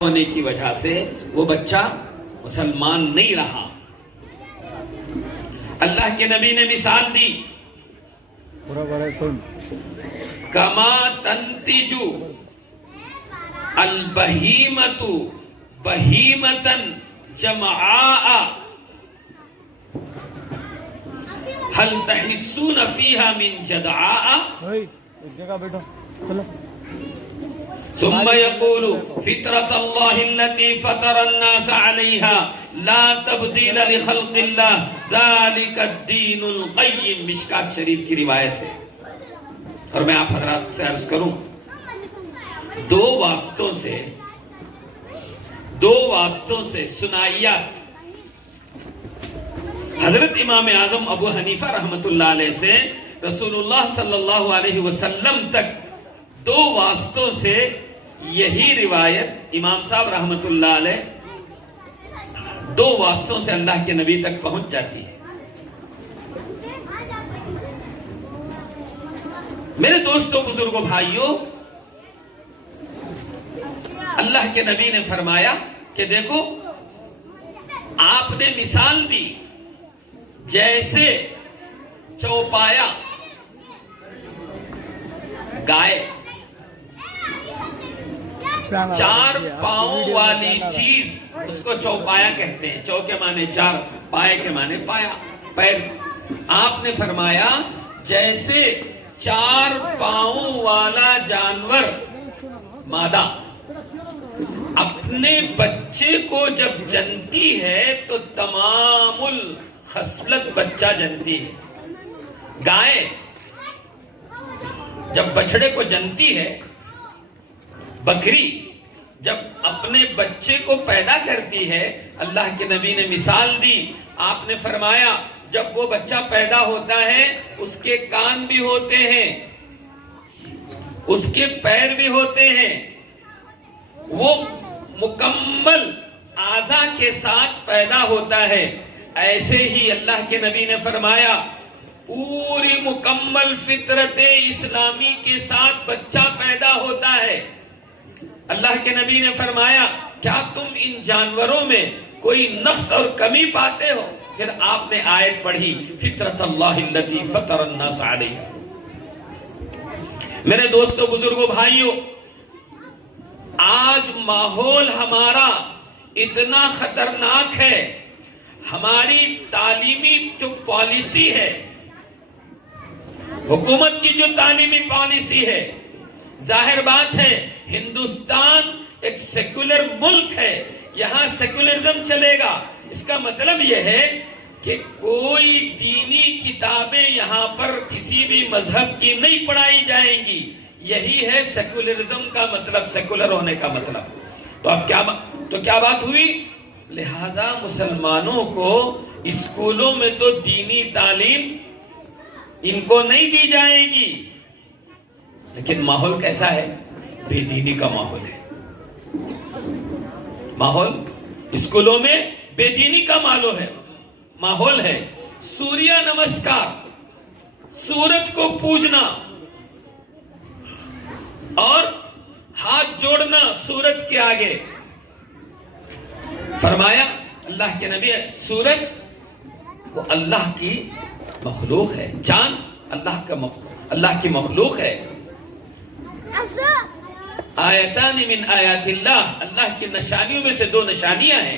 ہونے کی وجہ سے وہ بچہ مسلمان نہیں رہا۔ اللہ کے نبی نے مثال دی، کما تنتج البہیمۃ بہیمۃ جمعاء هل تحسون فيها من جدعاء ثم يقول فطرة الله التي فطر الناس عليها لا تبديل لخلق الله ذلك الدين القيم۔ مشکات شریف کی روایت ہے، اور میں آپ حضرات سے عرض کروں، دو واسطوں سے سنائیات حضرت امام اعظم ابو حنیفہ رحمت اللہ علیہ سے رسول اللہ صلی اللہ علیہ وسلم تک دو واسطوں سے یہی روایت امام صاحب رحمت اللہ علیہ دو واسطوں سے اللہ کے نبی تک پہنچ جاتی ہے۔ میرے دوستوں، بزرگوں، بھائیوں، اللہ کے نبی نے فرمایا کہ دیکھو، آپ نے مثال دی جیسے چوپایا گائے، چار پاؤں والی چیز اس کو چوپایا کہتے ہیں۔ چو کے معنی چار، پائے کے معنی پایا، پیر۔ آپ نے فرمایا جیسے چار پاؤں والا جانور مادہ اپنے بچے کو جب جنتی ہے تو تمام الخصلت بچہ جنتی ہے۔ گائے جب بچڑے کو جنتی ہے، بکری جب اپنے بچے کو پیدا کرتی ہے، اللہ کے نبی نے مثال دی۔ آپ نے فرمایا جب وہ بچہ پیدا ہوتا ہے اس کے کان بھی ہوتے ہیں، اس کے پیر بھی ہوتے ہیں، وہ مکمل اعضاء کے ساتھ پیدا ہوتا ہے۔ ایسے ہی اللہ کے نبی نے فرمایا پوری مکمل فطرت اسلامی کے ساتھ بچہ پیدا ہوتا ہے۔ اللہ کے نبی نے فرمایا کیا تم ان جانوروں میں کوئی نقص اور کمی پاتے ہو؟ پھر آپ نے آیت پڑھی فطرت اللہ التي فطر الناس علیہا۔ میرے دوستو، بزرگوں، بھائیوں، آج ماحول ہمارا اتنا خطرناک ہے، ہماری تعلیمی جو پالیسی ہے، حکومت کی جو تعلیمی پالیسی ہے، ظاہر بات ہے ہندوستان ایک سیکولر ملک ہے، یہاں سیکولرزم چلے گا۔ اس کا مطلب یہ ہے کہ کوئی دینی کتابیں یہاں پر کسی بھی مذہب کی نہیں پڑھائی جائیں گی۔ یہی ہے سیکولرزم کا مطلب، سیکولر ہونے کا مطلب۔ تو اب کیا بات ہوئی؟ لہذا مسلمانوں کو اسکولوں میں تو دینی تعلیم ان کو نہیں دی جائے گی، لیکن ماحول کیسا ہے؟ بے دینی کا ماحول ہے۔ ماحول اسکولوں میں بے دینی کا ماحول ہے۔ سوریہ نمسکار، سورج کو پوجنا اور ہاتھ جوڑنا سورج کے آگے۔ فرمایا اللہ کے نبی سورج وہ اللہ کی مخلوق ہے، چاند اللہ کی مخلوق ہے۔ آیتان من آیات اللہ، اللہ کی نشانیوں میں سے دو نشانیاں ہیں۔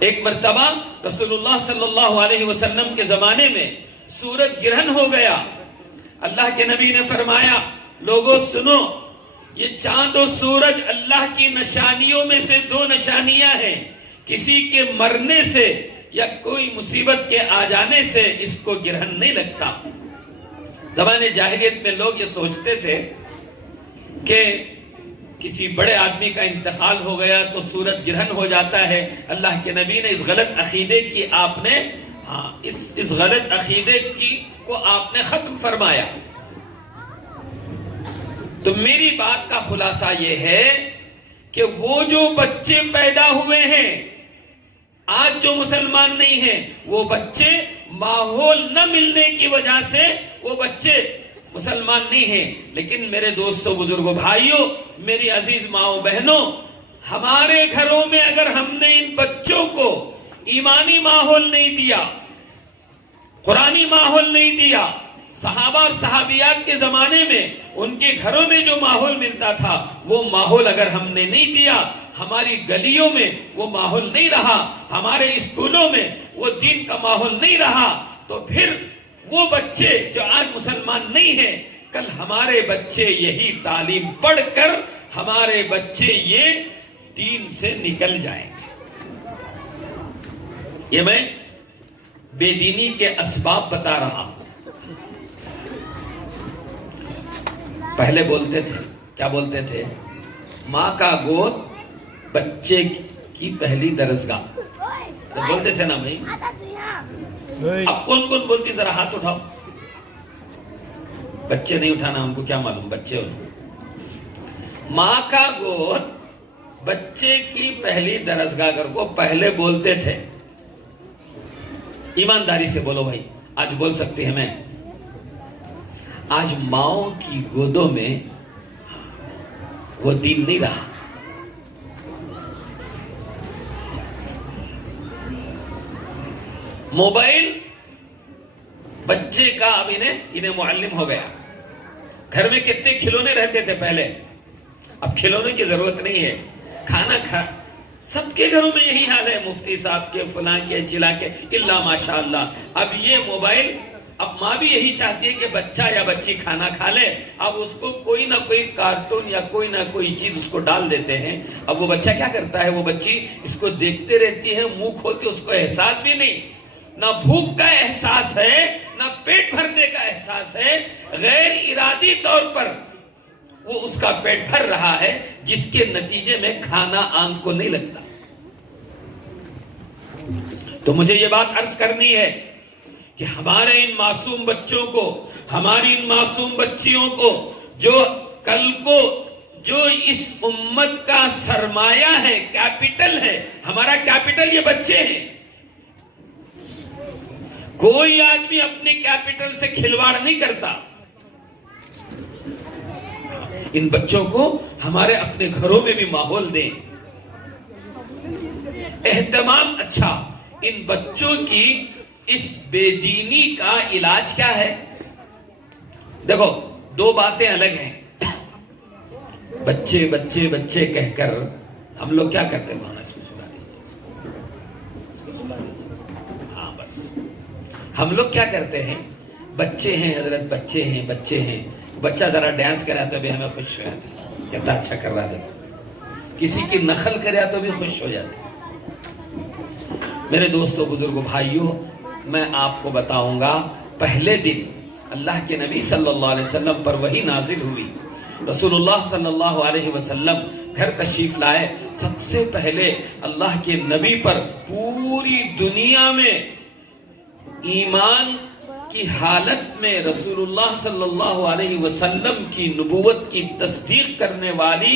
ایک مرتبہ رسول اللہ صلی اللہ علیہ وسلم کے زمانے میں سورج گرہن ہو گیا۔ اللہ کے نبی نے فرمایا لوگوں سنو، یہ چاند و سورج اللہ کی نشانیوں میں سے دو نشانیاں ہیں، کسی کے مرنے سے یا کوئی مصیبت کے آ جانے سے اس کو گرہن نہیں لگتا۔ زمانے جاہلیت میں لوگ یہ سوچتے تھے کہ کسی بڑے آدمی کا انتقال ہو گیا تو سورج گرہن ہو جاتا ہے۔ اللہ کے نبی نے اس غلط عقیدے کی اس غلط عقیدے کو آپ نے ختم فرمایا۔ تو میری بات کا خلاصہ یہ ہے کہ وہ جو بچے پیدا ہوئے ہیں آج جو مسلمان نہیں ہیں، وہ بچے ماحول نہ ملنے کی وجہ سے وہ بچے مسلمان نہیں ہیں. لیکن میرے دوستوں بزرگوں بھائیوں میری عزیز ماؤں بہنوں ہمارے گھروں میں اگر ہم نے ان بچوں کو ایمانی ماحول نہیں دیا، قرآنی ماحول نہیں دیا، صحابہ اور صحابیات کے زمانے میں ان کے گھروں میں جو ماحول ملتا تھا وہ ماحول اگر ہم نے نہیں دیا، ہماری گلیوں میں وہ ماحول نہیں رہا، ہمارے اسکولوں میں وہ دین کا ماحول نہیں رہا، تو پھر وہ بچے جو آج مسلمان نہیں ہیں، کل ہمارے بچے یہی تعلیم پڑھ کر ہمارے بچے یہ دین سے نکل جائیں گے۔ یہ میں بے دینی کے اسباب بتا رہا ہوں۔ پہلے بولتے تھے، کیا بولتے تھے؟ ماں کا گود بچے کی پہلی درسگاہ، تو بولتے تھے نا بھائی۔ اب کون کون بولتی؟ ذرا ہاتھ اٹھاؤ۔ بچے نہیں اٹھانا، ہم کو کیا معلوم، بچے ہو۔ ماں کا گود بچے کی پہلی درسگاہ کر کو پہلے بولتے تھے۔ ایمانداری سے بولو بھائی، آج بول سکتے ہیں میں؟ آج ماؤں کی گودوں میں وہ دین نہیں رہا۔ موبائل بچے کا اب انہیں معلم ہو گیا۔ گھر میں کتنے کھلونے رہتے تھے پہلے، اب کھلونے کی ضرورت نہیں ہے۔ کھانا کھا سب کے گھروں میں یہی حال ہے، مفتی صاحب کے، فلاں کے، چلا کے، اللہ ماشاءاللہ۔ اب یہ موبائل، اب ماں بھی یہی چاہتی ہے کہ بچہ یا بچی کھانا کھا لے، اب اس کو کوئی نہ کوئی کارٹون یا کوئی نہ کوئی چیز اس کو ڈال دیتے ہیں۔ اب وہ بچہ کیا کرتا ہے، وہ بچی اس کو دیکھتے رہتی ہے، منہ کھولتے، اس کو احساس بھی نہیں، نہ بھوک کا احساس ہے نہ پیٹ بھرنے کا احساس ہے، غیر ارادی طور پر وہ اس کا پیٹ بھر رہا ہے، جس کے نتیجے میں کھانا آنکھ کو نہیں لگتا۔ تو مجھے یہ بات عرض کرنی ہے کہ ہمارے ان معصوم بچوں کو، ہماری ان معصوم بچیوں کو، جو کل کو جو اس امت کا سرمایہ ہے، کیپٹل ہے، ہمارا کیپٹل یہ بچے ہیں۔ کوئی آدمی اپنے کیپٹل سے کھلواڑ نہیں کرتا۔ ان بچوں کو ہمارے اپنے گھروں میں بھی ماحول دیں، اہتمام۔ اچھا، ان بچوں کی اس بے دینی کا علاج کیا ہے؟ دیکھو، دو باتیں الگ ہیں۔ بچے بچے بچے کہہ کر ہم لوگ کیا کرتے ہیں؟ ہاں بس ہم لوگ کیا کرتے ہیں؟ بچے ہیں حضرت، بچے ہیں، بچے ہیں۔ بچہ ذرا ڈانس کرا تو بھی ہمیں خوش ہو جاتا ہے، کہتا اچھا کر رہا ہے۔ کسی کی نقل کرا تو بھی خوش ہو جاتا ہے۔ میرے دوستو، بزرگوں، بھائیوں، میں آپ کو بتاؤں گا، پہلے دن اللہ کے نبی صلی اللہ علیہ وسلم پر وحی نازل ہوئی۔ رسول اللہ صلی اللہ علیہ وسلم گھر تشریف لائے۔ سب سے پہلے اللہ کے نبی پر پوری دنیا میں ایمان کی حالت میں رسول اللہ صلی اللہ علیہ وسلم کی نبوت کی تصدیق کرنے والی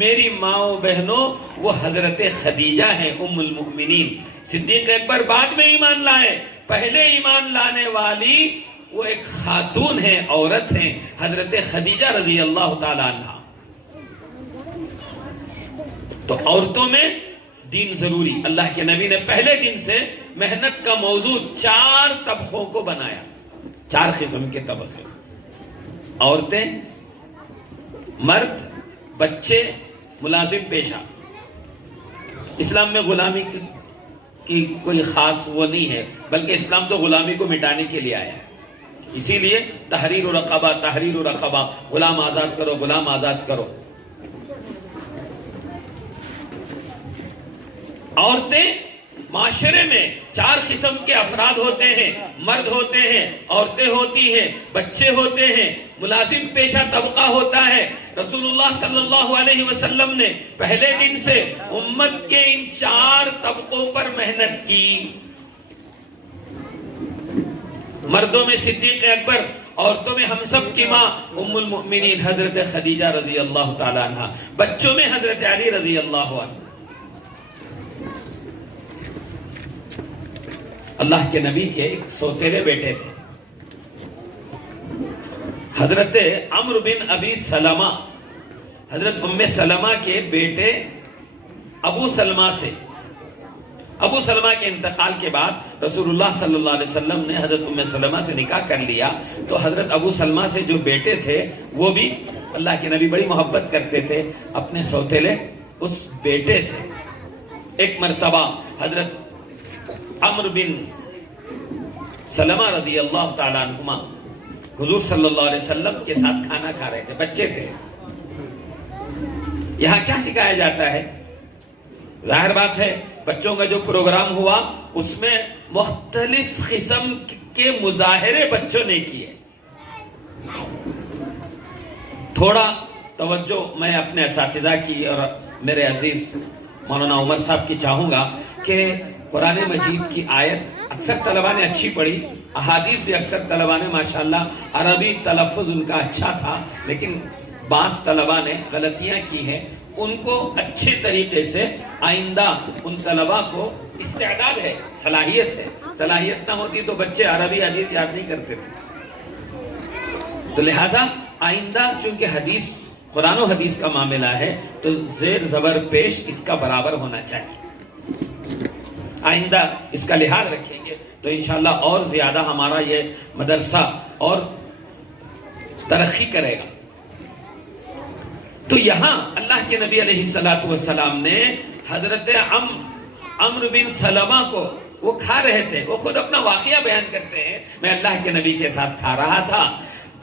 میری ماؤں بہنوں، وہ حضرت خدیجہ ہیں، ام المؤمنین۔ صدیق اکبر بعد میں ایمان لائے، پہلے ایمان لانے والی وہ ایک خاتون ہیں، عورت ہیں، حضرت خدیجہ رضی اللہ تعالی عنہ۔ تو عورتوں میں دین ضروری۔ اللہ کے نبی نے پہلے دن سے محنت کا موضوع 4 طبقوں کو بنایا، 4 قسم کے طبقے: عورتیں، مرد، بچے، ملازم پیشہ۔ اسلام میں غلامی کی کوئی خاص وہ نہیں ہے، بلکہ اسلام تو غلامی کو مٹانے کے لیے آیا ہے۔ اسی لیے تحریر و رقبہ، تحریر و رقبہ، غلام آزاد کرو، غلام آزاد کرو۔ عورتیں، معاشرے میں 4 قسم کے افراد ہوتے ہیں: مرد ہوتے ہیں، عورتیں ہوتی ہیں، بچے ہوتے ہیں، ملازم پیشہ طبقہ ہوتا ہے۔ رسول اللہ صلی اللہ علیہ وسلم نے پہلے دن سے امت کے ان 4 طبقوں پر محنت کی۔ مردوں میں صدیق اکبر، عورتوں میں ہم سب کی ماں ام المؤمنین حضرت خدیجہ رضی اللہ تعالی عنہ، بچوں میں حضرت علی رضی اللہ عنہ۔ اللہ کے نبی کے ایک سوتیلے بیٹے تھے، حضرت عمرو بن ابی سلمہ۔ حضرت ام سلمہ کے بیٹے ابو سلمہ سے، ابو سلمہ کے انتقال کے بعد رسول اللہ صلی اللہ علیہ وسلم نے حضرت ام سلمہ سے نکاح کر لیا، تو حضرت ابو سلمہ سے جو بیٹے تھے وہ بھی اللہ کے نبی بڑی محبت کرتے تھے اپنے سوتیلے اس بیٹے سے۔ ایک مرتبہ حضرت عمرو بن سلمہ رضی اللہ تعالیٰ عنہما حضور صلی اللہ علیہ وسلم کے ساتھ کھانا کھا رہے تھے، بچے تھے۔ یہاں کیا سکھایا جاتا ہے؟ ظاہر بات ہے بچوں کا جو پروگرام ہوا اس میں مختلف قسم کے مظاہرے بچوں نے کیے۔ تھوڑا توجہ میں اپنے اساتذہ کی اور میرے عزیز مولانا عمر صاحب کی چاہوں گا کہ قرآن مجید کی آیت اکثر طلبہ نے اچھی پڑھی، احادیث بھی اکثر طلبہ نے ماشاءاللہ عربی تلفظ ان کا اچھا تھا، لیکن بعض طلبہ نے غلطیاں کی ہیں، ان کو اچھے طریقے سے آئندہ ان طلبہ کو استعداد ہے، صلاحیت نہ ہوتی تو بچے عربی حدیث یاد نہیں کرتے تھے، تو لہٰذا آئندہ چونکہ حدیث قرآن و حدیث کا معاملہ ہے تو زیر زبر پیش اس کا برابر ہونا چاہیے، آئندہ اس کا لحاظ رکھیں گے تو انشاءاللہ اور زیادہ ہمارا یہ مدرسہ اور ترقی کرے گا۔ تو یہاں اللہ کے نبی علیہ السلام نے حضرت عمرو بن سلمہ کو، وہ کھا رہے تھے، وہ خود اپنا واقعہ بیان کرتے ہیں، میں اللہ کے نبی کے ساتھ کھا رہا تھا،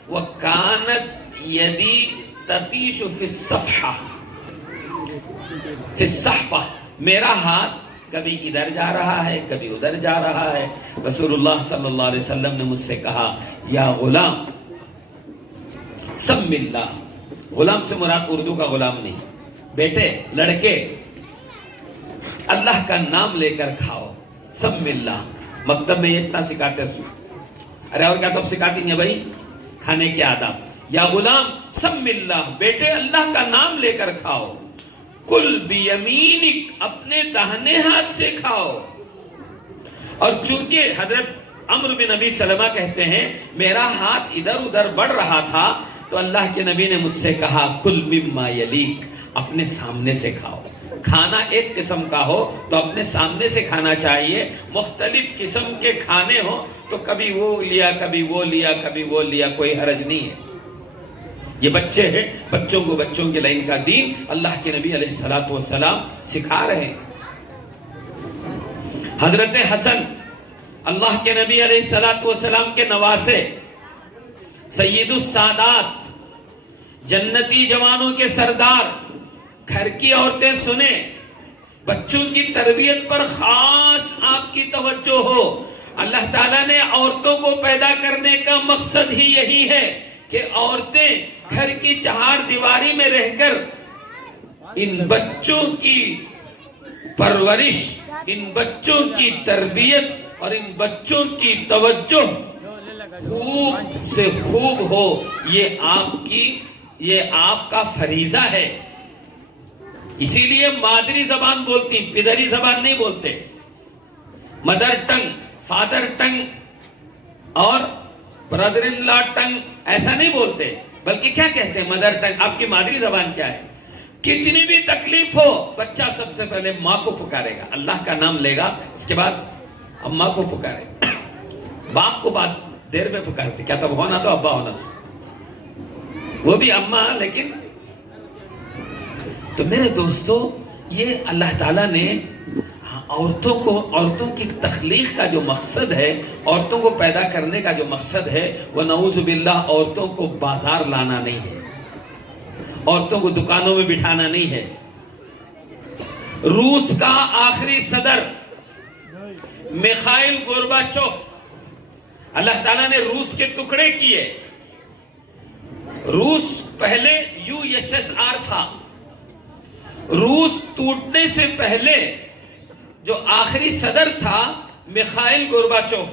وَكَانَتْ يَدِي تَتِيشُ فِي الصَّحْفَةِ، میرا ہاتھ کبھی ادھر جا رہا ہے کبھی ادھر جا رہا ہے۔ رسول اللہ صلی اللہ علیہ وسلم نے مجھ سے کہا یا غلام سم اللہ، غلام سے مراد اردو کا غلام نہیں، بیٹے لڑکے اللہ کا نام لے کر کھاؤ، سم اللہ۔ مکتب میں یہ اتنا سکھاتے ہیں، ارے اور کیا تو سکھاتی ہیں بھائی کھانے کے آداب۔ یا غلام سم اللہ، بیٹے اللہ کا نام لے کر کھاؤ، کل بیمینک، اپنے داہنے ہاتھ سے کھاؤ۔ اور چونکہ حضرت عمرو بن ابی سلمہ کہتے ہیں میرا ہاتھ ادھر ادھر بڑھ رہا تھا تو اللہ کے نبی نے مجھ سے کہا کل مما یلیک، اپنے سامنے سے کھاؤ۔ کھانا ایک قسم کا ہو تو اپنے سامنے سے کھانا چاہیے، مختلف قسم کے کھانے ہو تو کبھی وہ لیا کبھی وہ لیا کبھی وہ لیا، کوئی حرج نہیں ہے۔ یہ بچے ہیں، بچوں کو بچوں کے لائن کا دین اللہ کے نبی علیہ السلام سکھا رہے ہیں۔ حضرت حسن اللہ کے نبی علیہ السلام کے نواسے، سید السادات، جنتی جوانوں کے سردار، گھر کی عورتیں سنیں، بچوں کی تربیت پر خاص آپ کی توجہ ہو۔ اللہ تعالیٰ نے عورتوں کو پیدا کرنے کا مقصد ہی یہی ہے کہ عورتیں گھر کی چہار دیواری میں رہ کر ان بچوں کی پرورش، ان بچوں کی تربیت اور ان بچوں کی توجہ خوب سے خوب ہو، یہ آپ کا فریضہ ہے۔ اسی لیے مادری زبان بولتی، پدری زبان نہیں بولتے، مدر ٹنگ، فادر ٹنگ اور برادر ان لا ٹنگ ایسا نہیں بولتے، بلکہ کیا کہتے ہیں مدر ٹنگ۔ آپ کی مادری زبان کیا ہے؟ کتنی بھی تکلیف ہو بچہ سب سے پہلے ماں کو پکارے گا، اللہ کا نام لے گا، اس کے بعد اماں کو پکارے گا۔ باپ کو بعد دیر میں پکارتے، کیا تب ہونا تو ابا ہونا، وہ بھی اماں، لیکن تو میرے دوستو یہ اللہ تعالیٰ نے عورتوں کی تخلیق کا جو مقصد ہے، عورتوں کو پیدا کرنے کا جو مقصد ہے، وہ نعوذ باللہ عورتوں کو بازار لانا نہیں ہے، عورتوں کو دکانوں میں بٹھانا نہیں ہے۔ روس کا آخری صدر میخائیل گورباچوف، اللہ تعالیٰ نے روس کے ٹکڑے کیے۔ روس پہلے USSR تھا، روس ٹوٹنے سے پہلے جو آخری صدر تھا میخائیل گورباچوف،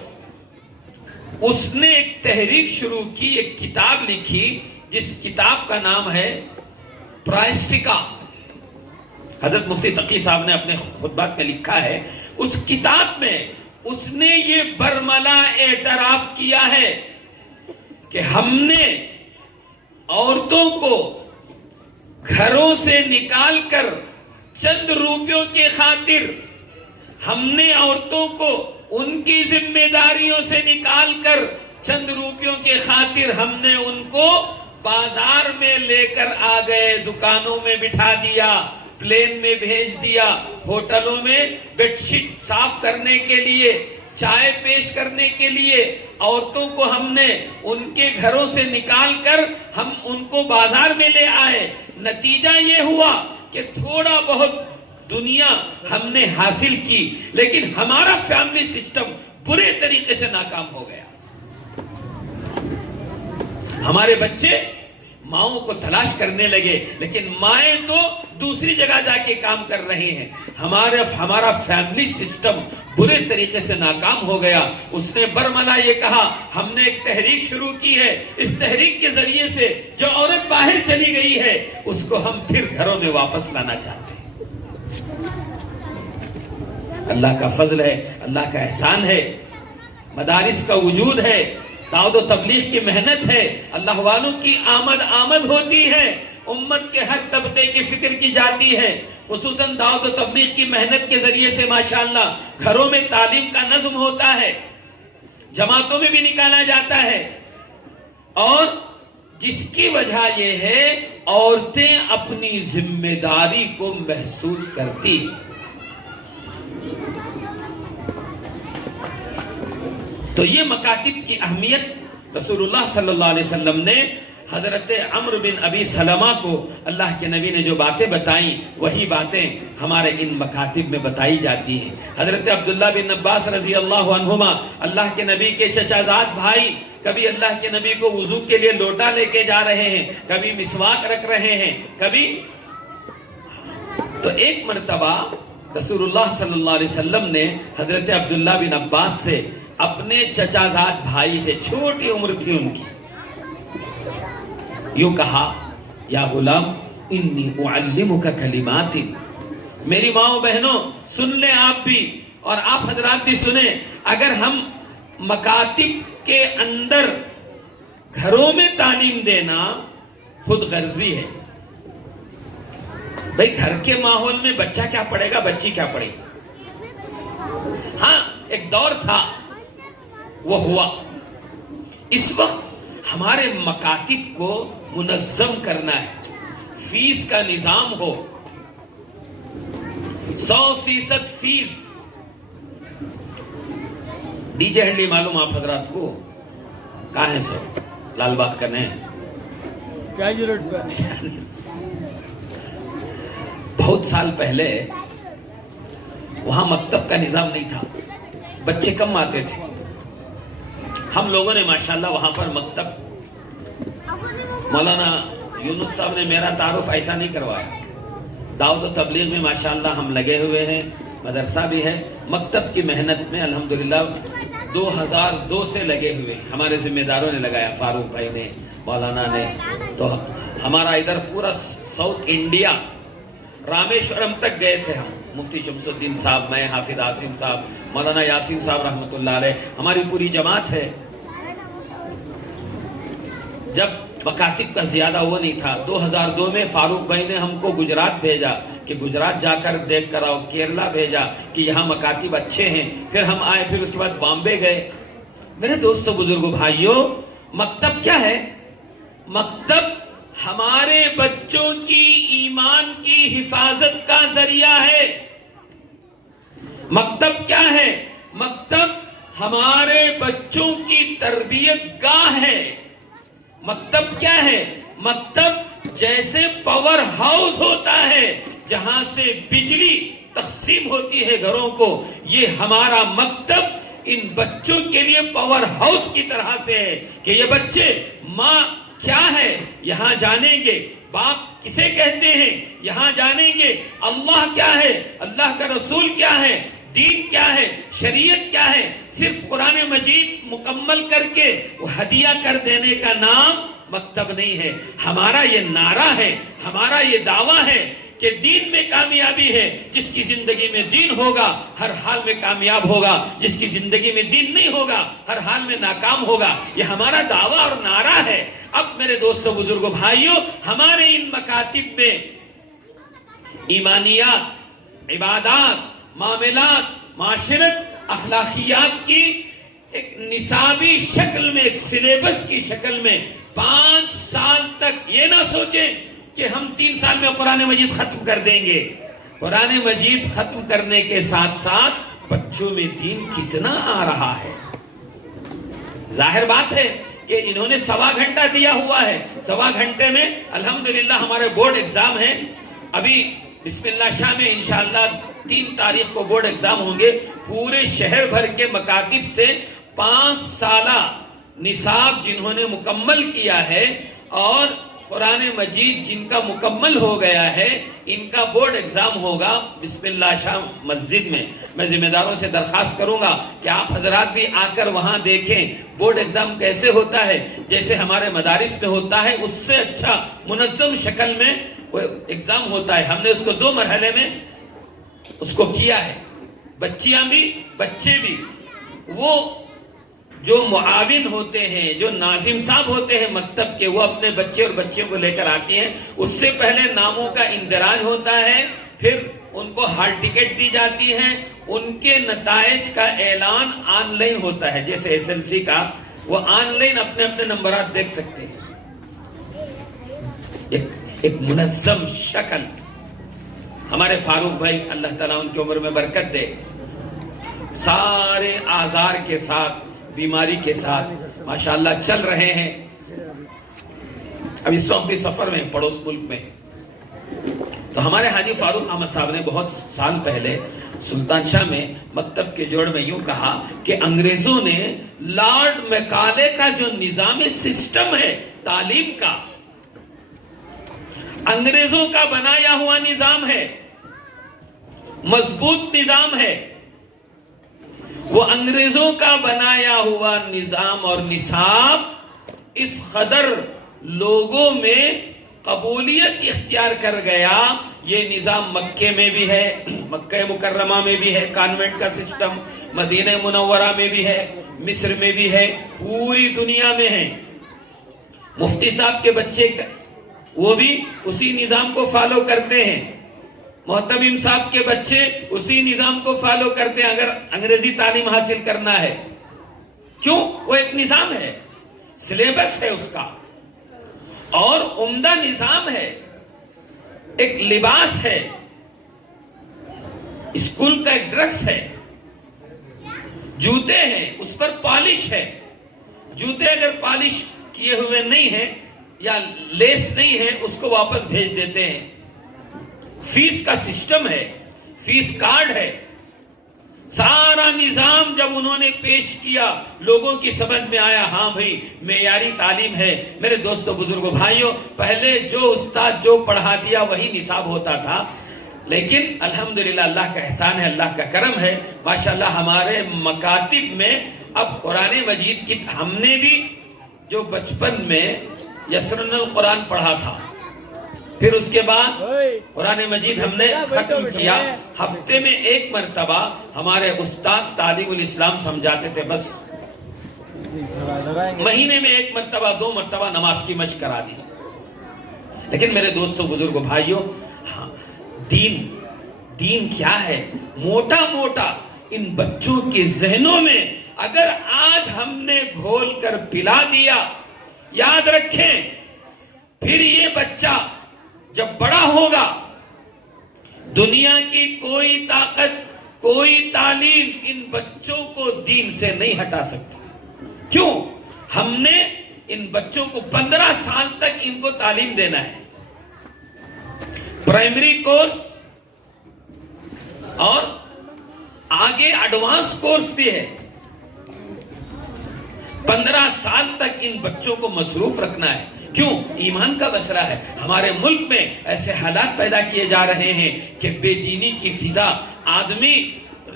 اس نے ایک تحریک شروع کی، ایک کتاب لکھی جس کتاب کا نام ہے پرائسٹکا۔ حضرت مفتی تقی صاحب نے اپنے خطبات میں لکھا ہے، اس کتاب میں اس نے یہ برملا اعتراف کیا ہے کہ ہم نے عورتوں کو گھروں سے نکال کر چند روپیوں کی خاطر ہم نے عورتوں کو ان کی ذمہ داریوں سے نکال کر چند روپیوں کی خاطر ہم نے ان کو بازار میں لے کر آ گئے، دکانوں میں بٹھا دیا، پلین میں بھیج دیا، ہوٹلوں میں بیڈ شیٹ صاف کرنے کے لیے، چائے پیش کرنے کے لیے عورتوں کو ہم نے ان کے گھروں سے نکال کر ہم ان کو بازار میں لے آئے۔ نتیجہ یہ ہوا کہ تھوڑا بہت دنیا ہم نے حاصل کی، لیکن ہمارا فیملی سسٹم برے طریقے سے ناکام ہو گیا۔ ہمارے بچے ماؤں کو تلاش کرنے لگے، لیکن مائیں تو دوسری جگہ جا کے کام کر رہی ہیں۔ ہمارا فیملی سسٹم برے طریقے سے ناکام ہو گیا۔ اس نے برملا یہ کہا ہم نے ایک تحریک شروع کی ہے، اس تحریک کے ذریعے سے جو عورت باہر چلی گئی ہے اس کو ہم پھر گھروں میں واپس لانا چاہتے ہیں۔ اللہ کا فضل ہے، اللہ کا احسان ہے، مدارس کا وجود ہے، دعوت و تبلیغ کی محنت ہے، اللہ والوں کی آمد ہوتی ہے، امت کے ہر طبقے کی فکر کی جاتی ہے، خصوصاً دعوت و تبلیغ کی محنت کے ذریعے سے ماشاءاللہ گھروں میں تعلیم کا نظم ہوتا ہے، جماعتوں میں بھی نکالا جاتا ہے، اور جس کی وجہ یہ ہے عورتیں اپنی ذمہ داری کو محسوس کرتی۔ تو یہ مکاتب کی اہمیت رسول اللہ صلی اللہ علیہ وسلم نے حضرت عمرو بن ابی سلمہ کو اللہ کے نبی نے جو باتیں بتائیں وہی باتیں ہمارے ان مکاتب میں بتائی جاتی ہیں۔ حضرت عبداللہ بن عباس رضی اللہ عنہما اللہ کے نبی کے چچا زاد بھائی کبھی اللہ کے نبی کو وضو کے لیے لوٹا لے کے جا رہے ہیں، کبھی مسواک رکھ رہے ہیں، کبھی تو ایک مرتبہ رسول اللہ صلی اللہ علیہ وسلم نے حضرت عبداللہ بن عباس سے اپنے چچا زاد بھائی سے، چھوٹی عمر تھی ان کی، یوں کہا یا غلام انی اعلمک کلمات، میری ماں بہنوں سن لیں آپ بھی اور آپ حضرات بھی سنیں، اگر ہم مکاتب کے اندر گھروں میں تعلیم دینا خود غرضی ہے۔ بھئی گھر کے ماحول میں بچہ کیا پڑھے گا، بچی کیا پڑھے گی؟ ہاں ایک دور تھا وہ ہوا، اس وقت ہمارے مکاتب کو منظم کرنا ہے، فیس کا نظام ہو، 100% فیس۔ ڈی جے ہنڈی معلوم آپ حضرات کو کہاں ہے؟ سو لال باغ کا نہیں، بہت سال پہلے وہاں مکتب کا نظام نہیں تھا، بچے کم آتے تھے، ہم لوگوں نے ماشاءاللہ وہاں پر مکتب، مولانا یونس صاحب نے میرا تعارف ایسا نہیں کروایا، دعوت و تبلیغ میں ماشاءاللہ ہم لگے ہوئے ہیں، مدرسہ بھی ہے، مکتب کی محنت میں الحمدللہ 2002 سے لگے ہوئے، ہمارے ذمہ داروں نے لگایا، فاروق بھائی نے، مولانا نے، تو ہمارا ادھر پورا ساؤتھ انڈیا رامیشورم تک گئے تھے ہم، مفتی شمس الدین صاحب، میں، حافظ عاصم صاحب، مولانا یاسین صاحب رحمۃ اللہ علیہ، ہماری پوری جماعت ہے۔ جب مکاتب کا زیادہ وہ نہیں تھا، 2002 میں فاروق بھائی نے ہم کو گجرات بھیجا کہ گجرات جا کر دیکھ کر آؤ، کیرلا بھیجا کہ یہاں مکاتب اچھے ہیں، پھر ہم آئے، پھر اس کے بعد بامبے گئے۔ میرے دوستو بزرگوں بھائیوں، مکتب کیا ہے؟ مکتب ہمارے بچوں کی ایمان کی حفاظت کا ذریعہ ہے۔ مکتب کیا ہے؟ مکتب ہمارے بچوں کی تربیت گاہ ہے۔ مکتب کیا ہے؟ مکتب جیسے پاور ہاؤس ہوتا ہے جہاں سے بجلی تقسیم ہوتی ہے گھروں کو، یہ ہمارا مکتب ان بچوں کے لیے پاور ہاؤس کی طرح سے ہے کہ یہ بچے ماں کیا ہے یہاں جانیں گے، باپ کسے کہتے ہیں یہاں جانیں گے، اللہ کیا ہے، اللہ کا رسول کیا ہے، دین کیا ہے، شریعت کیا ہے۔ صرف قرآن مجید مکمل کر کے وہ ہدیہ کر دینے کا نام مکتب نہیں ہے۔ ہمارا یہ نعرہ ہے، ہمارا یہ دعویٰ ہے کہ دین میں کامیابی ہے، جس کی زندگی میں دین ہوگا ہر حال میں کامیاب ہوگا، جس کی زندگی میں دین نہیں ہوگا ہر حال میں ناکام ہوگا۔ یہ ہمارا دعویٰ اور نعرہ ہے۔ اب میرے دوستو بزرگوں بھائیوں، ہمارے ان مکاتب میں ایمانیات، عبادات، معاملات، معاشرت، اخلاقیات کی ایک نصابی شکل میں، ایک سلیبس کی شکل میں 5 سال تک. یہ نہ سوچیں کہ ہم 3 سال میں قرآن مجید ختم کر دیں گے. قرآن مجید ختم کرنے کے ساتھ ساتھ بچوں میں دین کتنا آ رہا ہے. ظاہر بات ہے کہ انہوں نے 1.25 گھنٹہ دیا ہوا ہے. 1.25 گھنٹے میں الحمدللہ ہمارے بورڈ ایگزام ہیں. ابھی بسم اللہ شاہ میں انشاءاللہ 3 تاریخ کو بورڈ ایگزام ہوں گے. پورے شہر بھر کے مکاتب سے 5 سالہ نصاب جنہوں نے مکمل کیا ہے اور قرآن مجید جن کا مکمل ہو گیا ہے، ان کا بورڈ ایگزام ہوگا بسم اللہ شاہ مسجد میں. میں ذمہ داروں سے درخواست کروں گا کہ آپ حضرات بھی آ کر وہاں دیکھیں بورڈ ایگزام کیسے ہوتا ہے. جیسے ہمارے مدارس میں ہوتا ہے اس سے اچھا منظم شکل میں وہ ایگزام ہوتا ہے. ہم نے اس کو 2 مرحلے میں اس کو کیا ہے. بچیاں بھی بچے بھی. وہ جو معاون ہوتے ہیں، جو ناظم صاحب ہوتے ہیں مکتب کے، وہ اپنے بچے اور بچیوں کو لے کر آتی ہیں. اس سے پہلے ناموں کا اندراج ہوتا ہے، پھر ان کو ہال ٹکٹ دی جاتی ہے. ان کے نتائج کا اعلان آن لائن ہوتا ہے. جیسے ایس ایل سی کا، وہ آن لائن اپنے اپنے نمبرات دیکھ سکتے ہیں. ایک منظم شکل. ہمارے فاروق بھائی اللہ تعالیٰ ان کی عمر میں برکت دے، سارے آزار کے ساتھ، بیماری کے ساتھ ماشاءاللہ چل رہے ہیں. اب اس وقت بھی سفر میں پڑوس ملک میں. تو ہمارے حاجی فاروق احمد صاحب نے بہت سال پہلے سلطان شاہ میں مکتب کے جوڑ میں یوں کہا کہ انگریزوں نے لارڈ میکالے کا جو نظام سسٹم ہے تعلیم کا، انگریزوں کا بنایا ہوا نظام ہے، مضبوط نظام ہے. وہ انگریزوں کا بنایا ہوا نظام اور نصاب اس قدر لوگوں میں قبولیت اختیار کر گیا. یہ نظام مکے میں بھی ہے، مکہ مکرمہ میں بھی ہے کانوینٹ کا سسٹم، مدینہ منورہ میں بھی ہے، مصر میں بھی ہے، پوری دنیا میں ہے. مفتی صاحب کے بچے وہ بھی اسی نظام کو فالو کرتے ہیں. محتمم صاحب کے بچے اسی نظام کو فالو کرتے ہیں اگر انگریزی تعلیم حاصل کرنا ہے. کیوں؟ وہ ایک نظام ہے، سلیبس ہے اس کا، اور عمدہ نظام ہے. ایک لباس ہے، اسکول کا ایک ڈریس ہے، جوتے ہیں اس پر پالش ہے. جوتے اگر پالش کیے ہوئے نہیں ہیں یا لیس نہیں ہے اس کو واپس بھیج دیتے ہیں. فیس کا سسٹم ہے، فیس کارڈ ہے. سارا نظام جب انہوں نے پیش کیا لوگوں کی سمجھ میں آیا ہاں بھئی معیاری تعلیم ہے. میرے دوستو بزرگوں بھائیوں، پہلے جو استاد جو پڑھا دیا وہی نصاب ہوتا تھا. لیکن الحمدللہ اللہ کا احسان ہے، اللہ کا کرم ہے. ماشاءاللہ ہمارے مکاتب میں اب قرآن مجید کی، ہم نے بھی جو بچپن میں یسرن القرآن پڑھا تھا، پھر اس کے بعد قرآن مجید ہم نے ختم کیا. ہفتے میں 1 مرتبہ ہمارے استاد تعلیم الاسلام سمجھاتے تھے بس. مہینے میں 1 مرتبہ 2 مرتبہ نماز کی مشق کرا دی. لیکن میرے دوستوں بزرگوں بھائیوں، دین کیا ہے؟ موٹا موٹا ان بچوں کے ذہنوں میں اگر آج ہم نے گھول کر پلا دیا، یاد رکھیں پھر یہ بچہ جب بڑا ہوگا دنیا کی کوئی طاقت، کوئی تعلیم ان بچوں کو دین سے نہیں ہٹا سکتی. کیوں؟ ہم نے ان بچوں کو 15 سال تک ان کو تعلیم دینا ہے. پرائمری کورس اور آگے ایڈوانس کورس بھی ہے. 15 سال تک ان بچوں کو مصروف رکھنا ہے. کیوں؟ ایمان کا مسئلہ ہے. ہمارے ملک میں ایسے حالات پیدا کیے جا رہے ہیں کہ بے دینی کی فضا، آدمی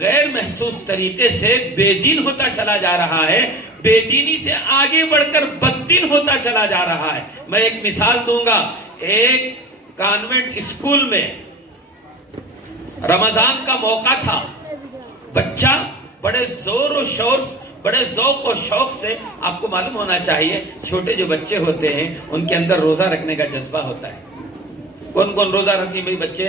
غیر محسوس طریقے سے بے دین ہوتا چلا جا رہا ہے، بے دینی سے آگے بڑھ کر بد دین ہوتا چلا جا رہا ہے. میں ایک مثال دوں گا. ایک کانوینٹ اسکول میں رمضان کا موقع تھا. بچہ بڑے زور و شور، بڑے ذوق و شوق سے، آپ کو معلوم ہونا چاہیے چھوٹے جو بچے ہوتے ہیں ان کے اندر روزہ رکھنے کا جذبہ ہوتا ہے. کون کون روزہ رکھتی بھائی بچے؟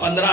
15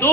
2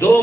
2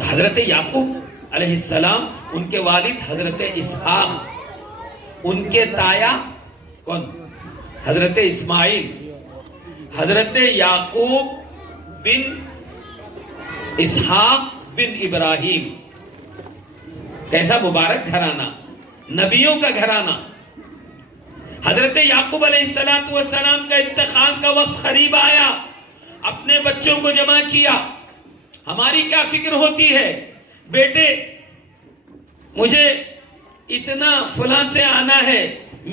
تو حضرت یعقوب علیہ السلام، ان کے والد حضرت اسحاق، ان کے تایا کون؟ حضرت اسماعیل، حضرت یعقوب بن اسحاق بن ابراہیم. کیسا مبارک گھرانہ، نبیوں کا گھرانہ. حضرت یعقوب علیہ السلام کا انتقال کا وقت قریب آیا، اپنے بچوں کو جمع کیا. ہماری کیا فکر ہوتی ہے؟ بیٹے مجھے اتنا فلاں سے آنا ہے،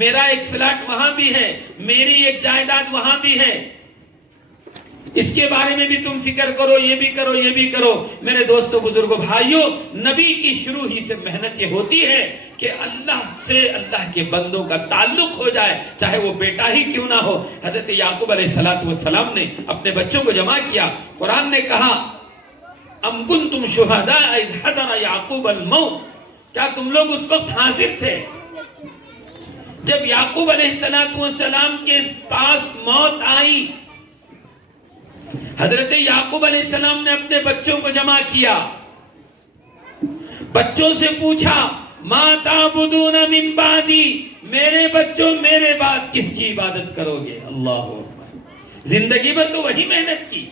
میرا ایک فلیٹ وہاں بھی ہے، میری ایک جائیداد وہاں بھی ہے، اس کے بارے میں بھی تم فکر کرو، یہ بھی کرو، یہ بھی کرو. میرے دوستو، بزرگوں، بھائیوں، نبی کی شروع ہی سے محنت یہ ہوتی ہے کہ اللہ سے، اللہ کے بندوں کا تعلق ہو جائے، چاہے وہ بیٹا ہی کیوں نہ ہو. حضرت یعقوب علیہ السلام نے اپنے بچوں کو جمع کیا. قرآن نے کہا ام کنتم شہداء اذ حضر یعقوب الموت، کیا تم لوگ اس وقت حاضر تھے جب یعقوب علیہ السلام کے پاس موت آئی؟ حضرت یعقوب علیہ السلام نے اپنے بچوں کو جمع کیا، بچوں سے پوچھا ما تعبدون من بعدی، میرے بچوں میرے بعد کس کی عبادت کرو گے؟ اللہ اکبر. زندگی میں تو وہی محنت کی،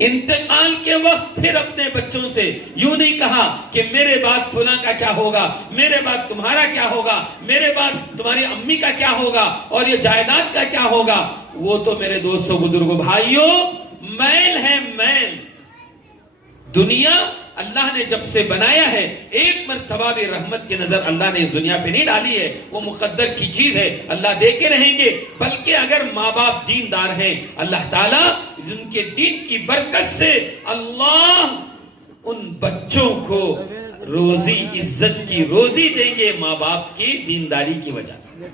انتقال کے وقت پھر اپنے بچوں سے یوں نہیں کہا کہ میرے بعد فلاں کا کیا ہوگا، میرے بعد تمہارا کیا ہوگا، میرے بعد تمہاری امی کا کیا ہوگا، اور یہ جائیداد کا کیا ہوگا. وہ تو میرے دوستوں، بزرگوں، بھائیوں، میل ہے میل. دنیا اللہ نے جب سے بنایا ہے، ایک مرتبہ بھی رحمت کی نظر اللہ نے اس دنیا پہ نہیں ڈالی ہے. وہ مقدر کی چیز ہے، اللہ دے کے رہیں گے. بلکہ اگر ماں باپ دیندار ہیں، اللہ تعالیٰ ان کے دین کی برکت سے اللہ ان بچوں کو روزی، عزت کی روزی دیں گے ماں باپ کی دینداری کی وجہ سے.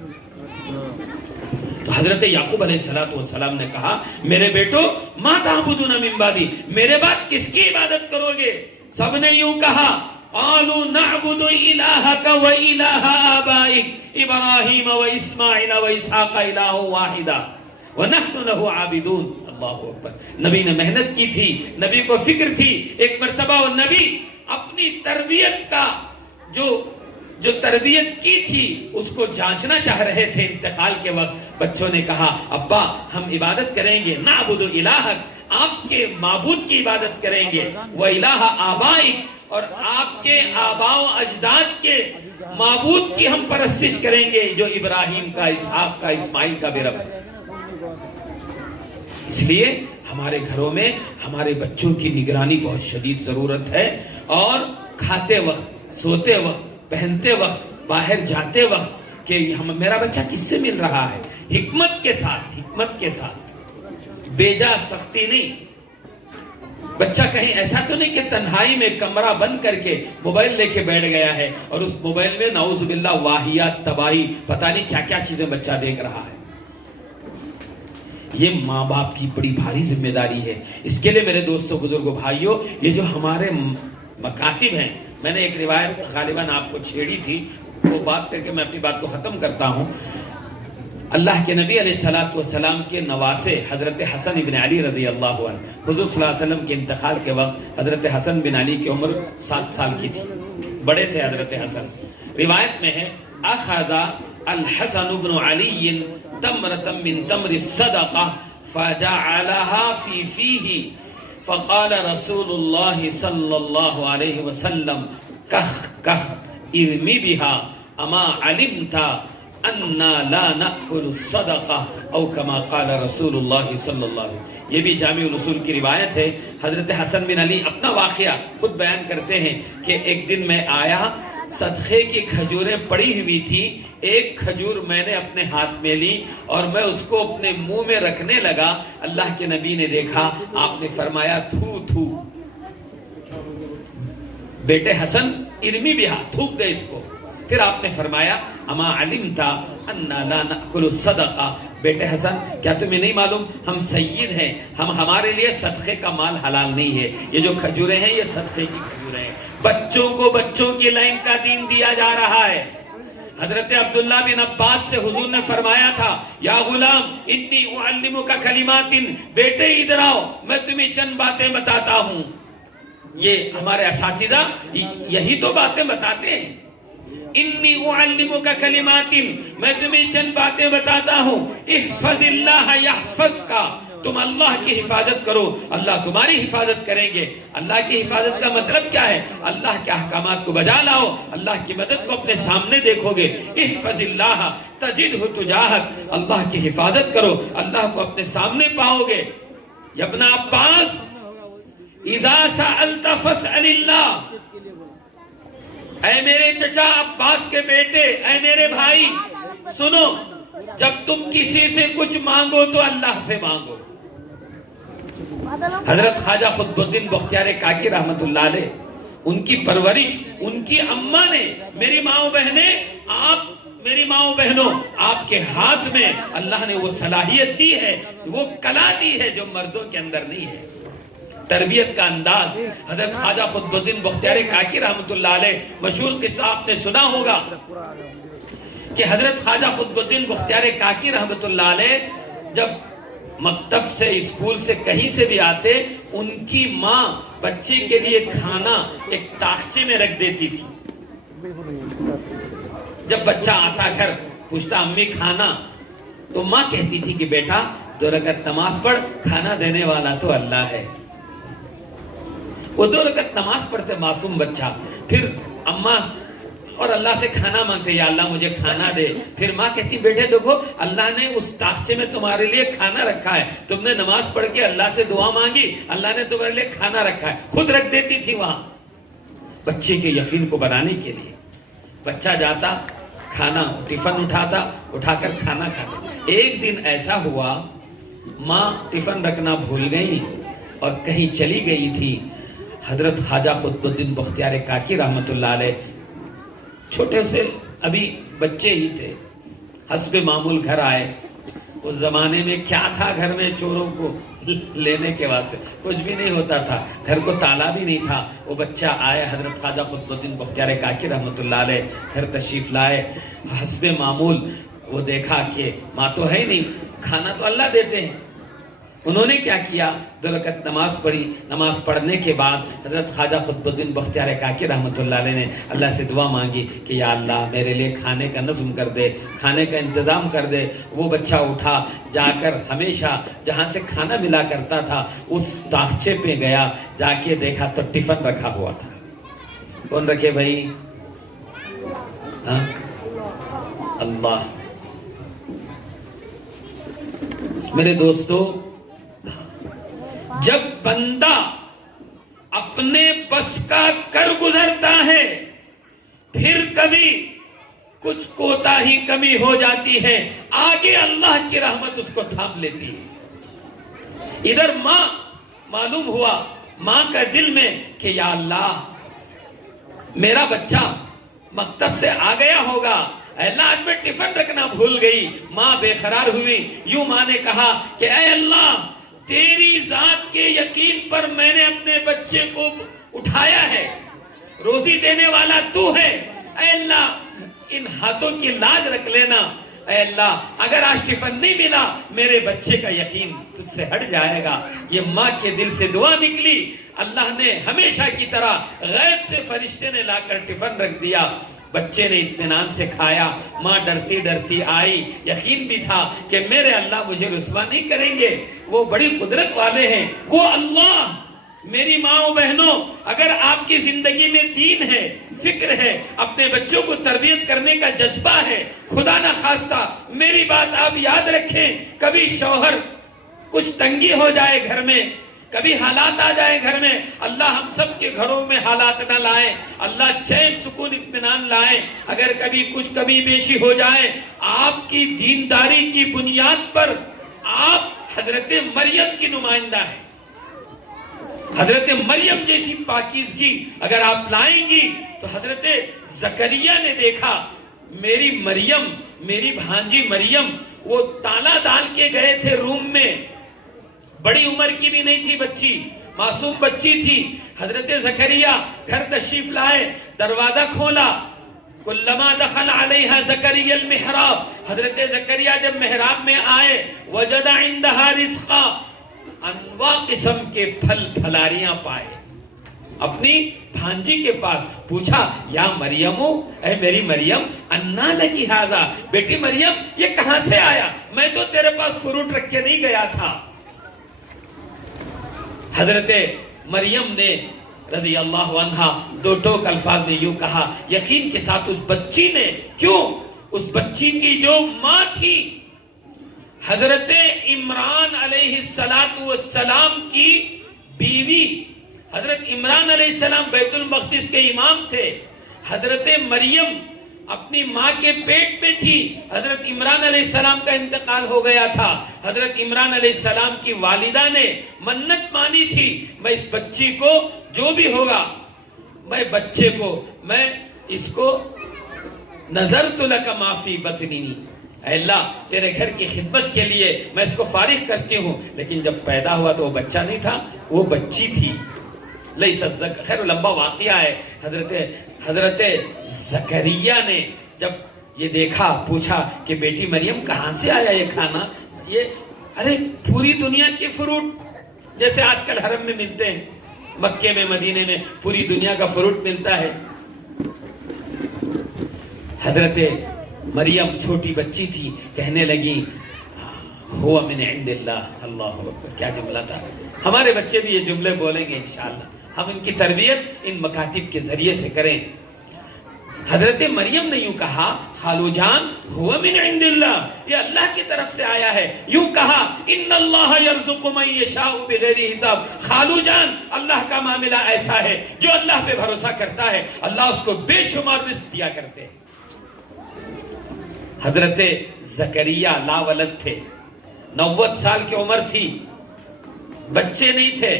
تو حضرت یعقوب علیہ السلام نے کہا میرے بیٹو ما تعبدون من بعدی، میرے بعد کس کی عبادت کرو گے؟ سب نے یوں کہا قالوا نعبد الہک و الہ آبائک ابراہیم و اسماعیل و اسحاق الہ واحدا ونحن له عابدون. اللہ اکبر. نبی نے محنت کی تھی، نبی کو فکر تھی. ایک مرتبہ وہ نبی اپنی تربیت کا جو تربیت کی تھی اس کو جانچنا چاہ رہے تھے. انتقال کے وقت بچوں نے کہا ابا ہم عبادت کریں گے، نعبد الہک، آپ کے معبود کی عبادت کریں گے، وَإِلَٰهَ آبَائِكَ، اور آپ کے آباء و اجداد کے معبود کی ہم پرستش کریں گے، جو ابراہیم کا، اسحاق کا، اسماعیل کا بھی رب ہے. اس لیے ہمارے گھروں میں ہمارے بچوں کی نگرانی بہت شدید ضرورت ہے. اور کھاتے وقت، سوتے وقت، پہنتے وقت، باہر جاتے وقت کہ میرا بچہ کس سے مل رہا ہے، حکمت کے ساتھ، بیجا سختی نہیں. بچہ کہیں ایسا تو نہیں کہ تنہائی میں کمرہ بند کر کے موبائل لے کے بیٹھ گیا ہے اور اس موبائل میں نعوذ باللہ واہیات، تباہی، پتہ نہیں کیا کیا چیزیں بچہ دیکھ رہا ہے. یہ ماں باپ کی بڑی بھاری ذمہ داری ہے. اس کے لیے میرے دوستوں، بزرگوں، بھائیوں، یہ جو ہمارے مکاتب ہیں، میں نے ایک روایت غالباً آپ کو چھیڑی تھی، وہ بات کر کے میں اپنی بات کو ختم کرتا ہوں. اللہ کے نبی علیہ السلام کے نواسے حضرت حسن بن علی رضی اللہ عنہ، حضور صلی اللہ علیہ وسلم کے انتقال کے وقت حضرت حسن بن علی کی عمر 7 سال کی تھی، بڑے تھے حضرت حسن. روایت میں ہے اخذ الحسن بن علی تمرة من تمر الصدقہ فجعلها في فيه فقال رسول الله صلی اللہ علیہ وسلم کخ کخ ارمی بها اما علمت انا لا نأکل الصدقہ او کما قال رسول اللہ صلی اللہ علیہ وسلم. یہ بھی جامع الاصول کی روایت ہے. حضرت حسن بن علی اپنا واقعہ خود بیان کرتے ہیں کہ ایک دن میں آیا، صدقے کی کھجوریں پڑی ہوئی تھی، ایک کھجور میں نے اپنے ہاتھ میں لی اور میں اس کو اپنے منہ میں رکھنے لگا. اللہ کے نبی نے دیکھا، آپ نے فرمایا تھو تھو، بیٹے حسن ارمی بہا، تھوک دے اس کو. پھر آپ نے فرمایا اما علمتا انا لا نأکل الصدقہ، بیٹے حسن کیا تمہیں نہیں معلوم ہم سید ہیں، ہمارے لیے صدقے کا مال حلال نہیں ہے. یہ جو کھجوریں ہیں یہ صدقے کی کھجوریں ہیں. بچوں کو بچوں کی لائن کا دین دیا جا رہا ہے. حضرت عبداللہ بن عباس سے حضور نے فرمایا تھا یا غلام انی اعلمک کلمات، بیٹے ادھر آؤ میں تمہیں چند باتیں بتاتا ہوں. یہ ہمارے اساتذہ یہی تو باتیں بتاتے ہیں. انی اعلمک کلمات، میں تمہیں چند باتیں بتاتا ہوں. احفظ اللہ یحفظک، تم اللہ کی حفاظت کرو، اللہ تمہاری حفاظت کریں گے. اللہ کی حفاظت کا مطلب کیا ہے؟ اللہ کے احکامات کو بجا لاؤ، اللہ کی مدد کو اپنے سامنے دیکھو گے. احفظ اللہ تجدہ تجاہک، اللہ کی حفاظت کرو، اللہ کو اپنے سامنے پاؤ گے. یا ابن عباس، اذا سألت فاسأل اللہ، اے میرے چچا عباس کے بیٹے، اے میرے بھائی سنو، جب تم کسی سے کچھ مانگو تو اللہ سے مانگو. حضرت خواجہ قطب الدین بختیار کاکی رحمت اللہ علیہ، ان کی پرورش ان کی اماں نے، میری ماں و بہنوں، آپ کے ہاتھ میں اللہ نے وہ صلاحیت دی ہے، وہ کلا دی ہے جو مردوں کے اندر نہیں ہے. تربیت کا انداز. حضرت خواجہ قطب الدین بختیار کاکی رحمت اللہ علیہ، مشہور قصہ آپ نے سنا ہوگا کہ حضرت خواجہ قطب الدین بختیار کاکی رحمت اللہ علیہ جب مکتب سے، اسکول سے، کہیں سے بھی آتے، ان کی ماں بچے کے لیے کھانا ایک تاخچے میں رکھ دیتی تھی. جب بچہ آتا گھر پوچھتا امی کھانا، تو ماں کہتی تھی کہ بیٹا 2 رکعت نماز پڑھ، کھانا دینے والا تو اللہ ہے. وہ 2 رکعت نماز پڑھتے معصوم بچہ، پھر اماں اور اللہ سے کھانا مانگتے، یا اللہ مجھے کھانا دے. پھر ماں کہتی بیٹے دیکھو اللہ نے اس تاخچے میں تمہارے لیے کھانا رکھا ہے، تم نے نماز پڑھ کے اللہ سے دعا مانگی، اللہ نے تمہارے لیے کھانا رکھا ہے. خود رکھ دیتی تھی وہاں بچے کے یقین کو بنانے کے لیے. بچہ جاتا، کھانا ٹفن اٹھا کر کھانا کھاتا. ایک دن ایسا ہوا ماں ٹفن رکھنا بھول گئی اور کہیں چلی گئی تھی. حضرت خواجہ قطب الدین بختیار کاکی رحمت اللہ علیہ چھوٹے سے ابھی بچے ہی تھے، حسب معمول گھر آئے. اس زمانے میں کیا تھا گھر میں چوروں کو لینے کے واسطے؟ کچھ بھی نہیں ہوتا تھا، گھر کو تالا بھی نہیں تھا. وہ بچہ آئے، حضرت خواجہ قطب الدین بختیار کاکی رحمت اللہ علیہ گھر تشریف لائے. حسب معمول وہ دیکھا کہ ماں تو ہے ہی نہیں، کھانا تو اللہ دیتے ہیں. انہوں نے کیا کیا؟ 2 رکعت نماز پڑھی. نماز پڑھنے کے بعد حضرت خواجہ قطب الدین بختیار کاکی رحمت اللہ علیہ نے اللہ سے دعا مانگی کہ یا اللہ میرے لیے کھانے کا نظم کر دے، کھانے کا انتظام کر دے. وہ بچہ اٹھا، جا کر ہمیشہ جہاں سے کھانا ملا کرتا تھا اس تاخچے پہ گیا، جا کے دیکھا تو ٹفن رکھا ہوا تھا. کون رکھے بھائی؟ ہاں اللہ. میرے دوستو، جب بندہ اپنے بس کا کر گزرتا ہے پھر کبھی کچھ کوتاہی کمی ہو جاتی ہے، آگے اللہ کی رحمت اس کو تھام لیتی ہے. ادھر ماں معلوم ہوا، ماں کا دل میں کہ یا اللہ میرا بچہ مکتب سے آ گیا ہوگا، اللہ آج میں ٹفن رکھنا بھول گئی. ماں بے قرار ہوئی. یوں ماں نے کہا کہ اے اللہ تیری ذات کے یقین پر میں نے اپنے بچے کو اٹھایا ہے، روزی دینے والا تو ہے. اے اللہ ان ہاتھوں کی لاج رکھ لینا. اے اللہ اگر آج ٹفن نہیں ملا میرے بچے کا یقین تجھ سے ہٹ جائے گا. یہ ماں کے دل سے دعا نکلی. اللہ نے ہمیشہ کی طرح غیب سے فرشتے نے لا کر ٹفن رکھ دیا. بچے نے اطمینان سے کھایا. ماں ڈرتی ڈرتی آئی، یقین بھی تھا کہ میرے اللہ مجھے رسوا نہیں کریں گے، وہ بڑی قدرت والے ہیں. وہ اللہ. میری ماں و بہنوں، اگر آپ کی زندگی میں دین ہے، فکر ہے، اپنے بچوں کو تربیت کرنے کا جذبہ ہے، خدا نہ خواستہ میری بات آپ یاد رکھیں، کبھی شوہر کچھ تنگی ہو جائے گھر میں، کبھی حالات آ جائے گھر میں، اللہ ہم سب کے گھروں میں حالات نہ لائیں، اللہ چین سکون اطمینان لائیں. اگر کبھی کچھ کمی بیشی ہو جائے، آپ کی دینداری کی بنیاد پر آپ حضرت مریم کی نمائندہ ہیں. حضرت مریم جیسی پاکیزگی اگر آپ لائیں گی تو حضرت زکریا نے دیکھا میری مریم، میری بھانجی مریم، وہ تالا ڈال کے گئے تھے روم میں، بڑی عمر کی بھی نہیں تھی بچی، معصوم بچی تھی. حضرت زکریا گھر تشریف لائے، دروازہ کھولا. کلما دخل علیہا زکریا المحراب، حضرت زکریا جب محراب میں آئے، وجد عندہا رزقا، انواع قسم کے پھل پھلاریاں پائے. اپنی بھانجی کے پاس پوچھا یا مریمو، اے میری مریم، انا لکی ھذا، بیٹی مریم یہ کہاں سے آیا؟ میں تو تیرے پاس فروٹ رکھ کے نہیں گیا تھا۔ حضرت مریم نے رضی اللہ عنہ دو ٹوک الفاظ میں یوں کہا، یقین کے ساتھ اس بچی نے، کیوں؟ اس بچی کی جو ماں تھی حضرت عمران علیہ السلام کی بیوی، حضرت عمران علیہ السلام بیت المقدس کے امام تھے، حضرت مریم اپنی ماں کے پیٹ میں تھی، حضرت عمران علیہ السلام کا انتقال ہو گیا تھا، حضرت عمران علیہ السلام کی والدہ نے منت مانی تھی، میں اس بچی کو جو بھی ہوگا، میں بچے کو، میں اس کو نذرت لک ما فی بطنی، اے اللہ تیرے گھر کی خدمت کے لیے میں اس کو فارغ کرتی ہوں۔ لیکن جب پیدا ہوا تو وہ بچہ نہیں تھا، وہ بچی تھی۔ لیست ذکر، خیر لمبا واقعہ ہے۔ حضرت زکریا نے جب یہ دیکھا، پوچھا کہ بیٹی مریم کہاں سے آیا یہ کھانا؟ یہ ارے پوری دنیا کے فروٹ جیسے آج کل حرم میں ملتے ہیں، مکے میں مدینے میں پوری دنیا کا فروٹ ملتا ہے۔ حضرت مریم چھوٹی بچی تھی، کہنے لگی ہوا من عند اللہ، اللہ اکبر، کیا جملہ تھا۔ ہمارے بچے بھی یہ جملے بولیں گے انشاءاللہ، ہم ان کی تربیت ان مکاتب کے ذریعے سے کریں۔ حضرت مریم نے یوں کہا، خالو جان ہوا من عند اللہ، یہ اللہ کی طرف سے آیا ہے۔ یوں کہا ان اللہ یرزق من یشاء بغیر حساب، خالو جان اللہ کا معاملہ ایسا ہے، جو اللہ پہ بھروسہ کرتا ہے اللہ اس کو بے شمار رزق دیا کرتے ہیں۔ حضرت زکریا لا ولد تھے، 90 سال کی عمر تھی، بچے نہیں تھے۔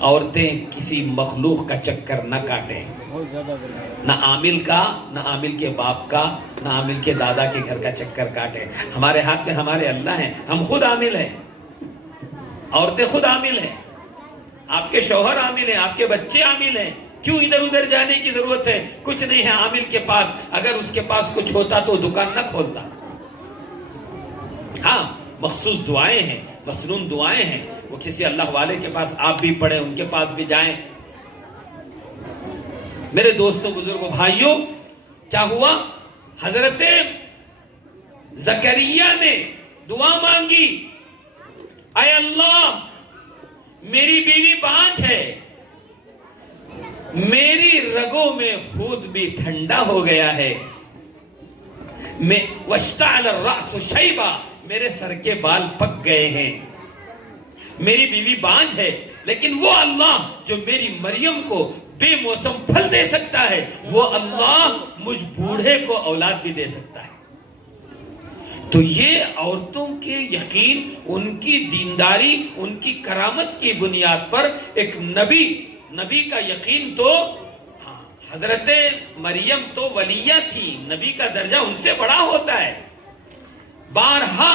عورتیں کسی مخلوق کا چکر نہ کاٹیں، نہ عامل کا، نہ عامل کے باپ کا، نہ عامل کے دادا کے گھر کا چکر کاٹیں۔ ہمارے ہاتھ میں ہمارے اللہ ہیں، ہم خود عامل ہیں، عورتیں خود عامل ہیں، آپ کے شوہر عامل ہیں، آپ کے بچے عامل ہیں۔ کیوں ادھر ادھر جانے کی ضرورت ہے؟ کچھ نہیں ہے عامل کے پاس، اگر اس کے پاس کچھ ہوتا تو دکان نہ کھولتا۔ ہاں مخصوص دعائیں ہیں، مسنون دعائیں ہیں، وہ کسی اللہ والے کے پاس آپ بھی پڑھیں، ان کے پاس بھی جائیں۔ میرے دوستوں، بزرگوں، بھائیوں، کیا ہوا؟ حضرت زکریا نے دعا مانگی، اے اللہ میری بیوی بانجھ ہے، میری رگوں میں خون بھی ٹھنڈا ہو گیا ہے، واشتعل الرأس شیبا، میرے سر کے بال پک گئے ہیں، میری بیوی بانجھ ہے، لیکن وہ اللہ جو میری مریم کو بے موسم پھل دے سکتا ہے، وہ اللہ مجھ بوڑھے کو اولاد بھی دے سکتا ہے۔ تو یہ عورتوں کے یقین، ان کی دینداری، ان کی کرامت کی بنیاد پر ایک نبی کا یقین، تو حضرت مریم تو ولیہ تھی، نبی کا درجہ ان سے بڑا ہوتا ہے۔ بارہا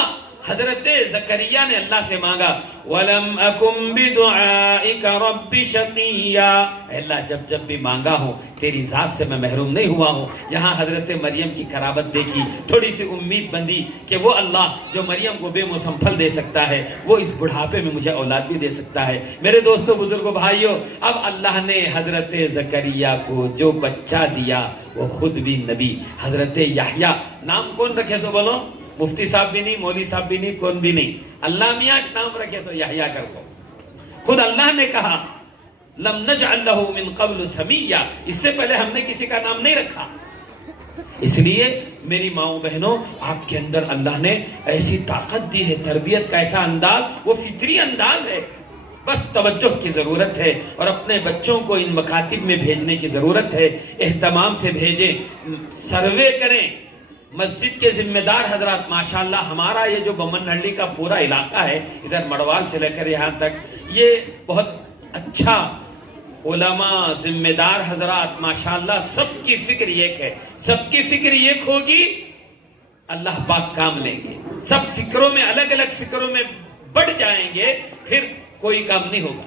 حضرت زکریا نے اللہ سے مانگا، وَلَمْ أَكُمْ بِدُعَائِكَ رَبِّ شَقِيًّا، اے اللہ جب بھی مانگا ہوں تیری ذات سے میں محروم نہیں ہوا ہوں۔ یہاں حضرت مریم کی کرامت دیکھی، تھوڑی سی امید بندی کہ وہ اللہ جو مریم کو بے موسم پھل دے سکتا ہے، وہ اس بڑھاپے میں مجھے اولاد بھی دے سکتا ہے۔ میرے دوستوں، بزرگوں، بھائیوں، اب اللہ نے حضرت زکریا کو جو بچہ دیا وہ خود بھی نبی، حضرت یحییٰ۔ نام کون رکھے سو بولو؟ مفتی صاحب بھی نہیں، مولوی صاحب بھی نہیں، کون بھی نہیں، اللہ میاں نام رکھے سو یحییٰ کر کو۔ خود اللہ نے کہا لم نجعل له من قبل سمیہ، اس سے پہلے ہم نے کسی کا نام نہیں رکھا۔ اس لیے میری ماؤں بہنوں، آپ کے اندر اللہ نے ایسی طاقت دی ہے، تربیت کا ایسا انداز، وہ فطری انداز ہے، بس توجہ کی ضرورت ہے، اور اپنے بچوں کو ان مکاتب میں بھیجنے کی ضرورت ہے۔ اہتمام سے بھیجیں، سروے کریں۔ مسجد کے ذمہ دار حضرات، ماشاءاللہ ہمارا یہ جو بمن ہنڈی کا پورا علاقہ ہے، ادھر مڑوال سے لے کر یہاں تک، یہ بہت اچھا علماء، ذمہ دار حضرات، ماشاءاللہ سب کی فکر ایک ہے، سب کی فکر ایک ہوگی، اللہ پاک کام لیں گے۔ سب فکروں میں، الگ الگ فکروں میں بڑھ جائیں گے، پھر کوئی کام نہیں ہوگا۔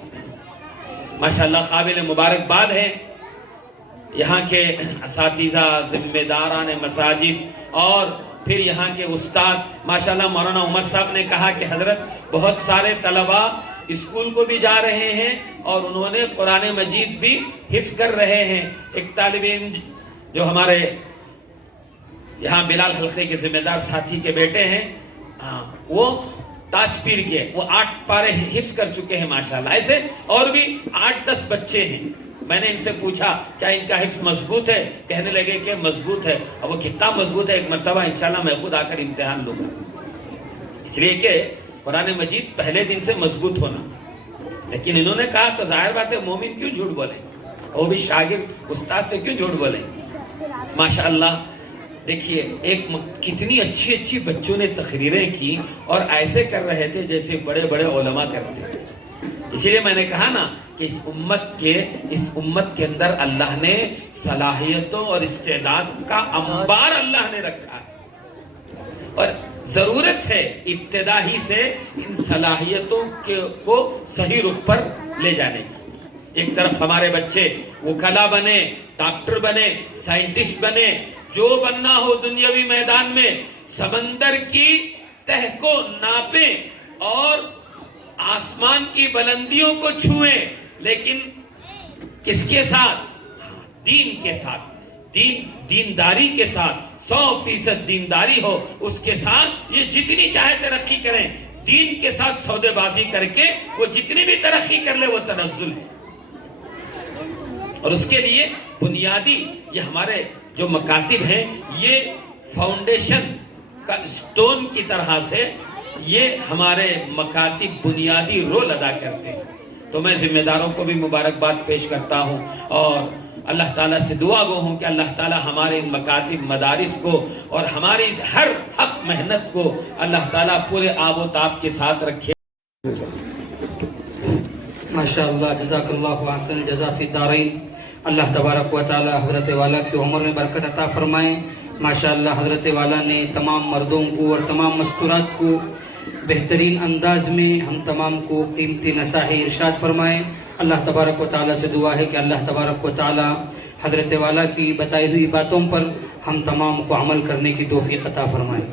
ماشاءاللہ قابل مبارکباد ہے یہاں کے اساتذہ، ذمہ داران مساجد، اور پھر یہاں کے استاد۔ ماشاءاللہ مولانا عمر صاحب نے کہا کہ حضرت بہت سارے طلباء اسکول کو بھی جا رہے ہیں اور انہوں نے قرآن مجید بھی حفظ کر رہے ہیں۔ ایک طالب علم جو ہمارے یہاں بلال حلقے کے ذمہ دار ساتھی کے بیٹے ہیں، وہ تاج پیر کے، وہ 8 پارے حفظ کر چکے ہیں ماشاءاللہ۔ ایسے اور بھی 8-10 بچے ہیں۔ میں نے ان سے پوچھا کیا ان کا حفظ مضبوط ہے؟ کہنے لگے کہ مضبوط ہے۔ اب وہ کتنا مضبوط ہے، ایک مرتبہ انشاءاللہ میں خود آ کر امتحان لوں گا، اس لیے کہ قرآن مجید پہلے دن سے مضبوط ہونا۔ لیکن انہوں نے کہا تو ظاہر بات ہے مومن کیوں جھوٹ بولیں، وہ بھی شاگرد استاد سے کیوں جھوٹ بولیں؟ ماشاءاللہ دیکھیے کتنی اچھی بچوں نے تقریریں کی اور ایسے کر رہے تھے جیسے بڑے بڑے علماء کرتے ہیں۔ اسی لیے میں نے کہا نا کہ اس امت کے اندر اللہ نے صلاحیتوں اور استعداد کا انبار اللہ نے رکھا ہے، اور ضرورت ہے ابتدا ہی سے ان صلاحیتوں کو صحیح رخ پر لے جانے کی۔ ایک طرف ہمارے بچے وکلا بنے، ڈاکٹر بنے، سائنٹسٹ بنے، جو بننا ہو دنیاوی میدان میں، سمندر کی تہ کو ناپیں اور آسمان کی بلندیوں کو چھوئیں، لیکن کس کے ساتھ؟ دین کے ساتھ، دینداری کے ساتھ، 100% دینداری ہو اس کے ساتھ۔ یہ جتنی چاہے ترقی کریں، دین کے ساتھ سودے بازی کر کے وہ جتنی بھی ترقی کر لے وہ تنزل ہے۔ اور اس کے لیے بنیادی یہ ہمارے جو مکاتب ہیں، یہ فاؤنڈیشن کا سٹون کی طرح سے یہ ہمارے مکاتب بنیادی رول ادا کرتے ہیں۔ تو میں ذمہ داروں کو بھی مبارکباد پیش کرتا ہوں اور اللہ تعالیٰ سے دعا گو ہوں کہ اللہ تعالیٰ ہمارے ان مکاتب مدارس کو اور ہماری ہر حق محنت کو اللہ تعالیٰ پورے آب و تاب کے ساتھ رکھے۔ ماشاءاللہ، جزاک اللہ احسن الجزا فی الدارین۔ اللہ تبارک و تعالی حضرت والا کی عمر میں برکت عطا فرمائیں۔ ماشاءاللہ حضرت والا نے تمام مردوں کو اور تمام مستورات کو بہترین انداز میں ہم تمام کو قیمتی نصائح ارشاد فرمائیں۔ اللہ تبارک و تعالی سے دعا ہے کہ اللہ تبارک و تعالی حضرت والا کی بتائی ہوئی باتوں پر ہم تمام کو عمل کرنے کی توفیق عطا فرمائیں۔